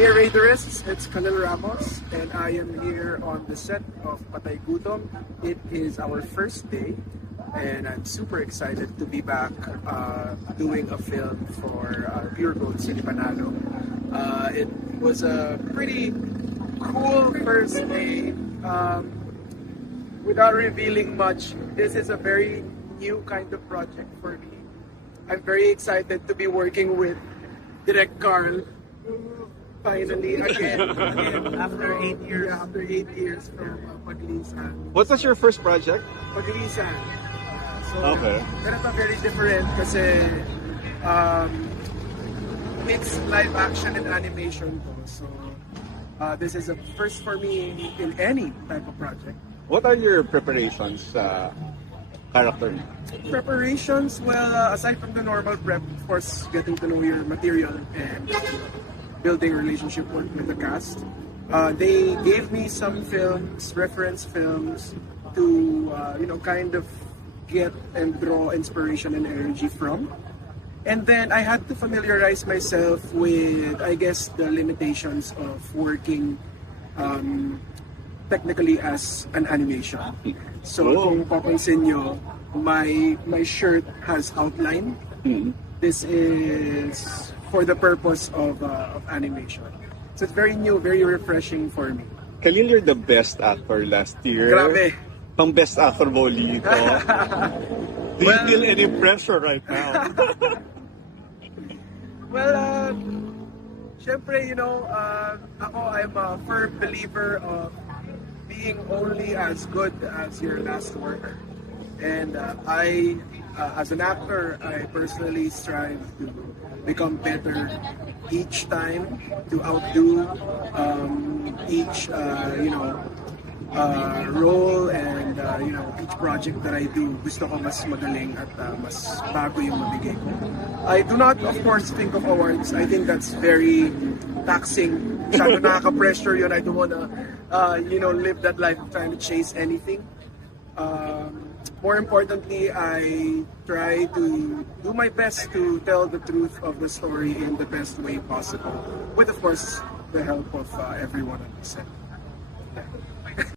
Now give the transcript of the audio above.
Dear Raiderists, it's Khalil Ramos and I am here on the set of Patay Gutom. It is our first day and I'm super excited to be back doing a film for Pure Gold Cine Panalo. It was a pretty cool first day. Without revealing much, this is a very new kind of project for me. I'm very excited to be working with Direk Carl. Finally, again, after 8 years. Yeah, after 8 years from Paglisan. What was your first project? Paglisan. So, Okay. ganito very different kasi it's live action and animation po. So, this is a first for me in any type of project. What are your preparations sa character? Preparations, well, aside from the normal prep, of course, getting to know your material and building relationship with the cast. They gave me some films, reference films, to kind of get and draw inspiration and energy from. And then I had to familiarize myself with, I guess, the limitations of working technically as an animation. So kung papansin nyo, my shirt has outline. This is for the purpose of animation. So it's very new, very refreshing for me. Khalil, you're the best actor last year. Grabe. Pang best actor mo dito. Do you feel any pressure right now? Well, syempre, ako, I'm a firm believer of being only as good as your last work. And as an actor, I personally strive to become better each time, to outdo each role and each project that I do. Gusto ko mas magaling at mas bago yung mabigay ko. I do not, of course, think of awards. I think that's very taxing. Masyado nakaka-pressure yun. I don't wanna live that life of trying to chase anything. More importantly, I try to do my best to tell the truth of the story in the best way possible, with, of course, the help of everyone on the set.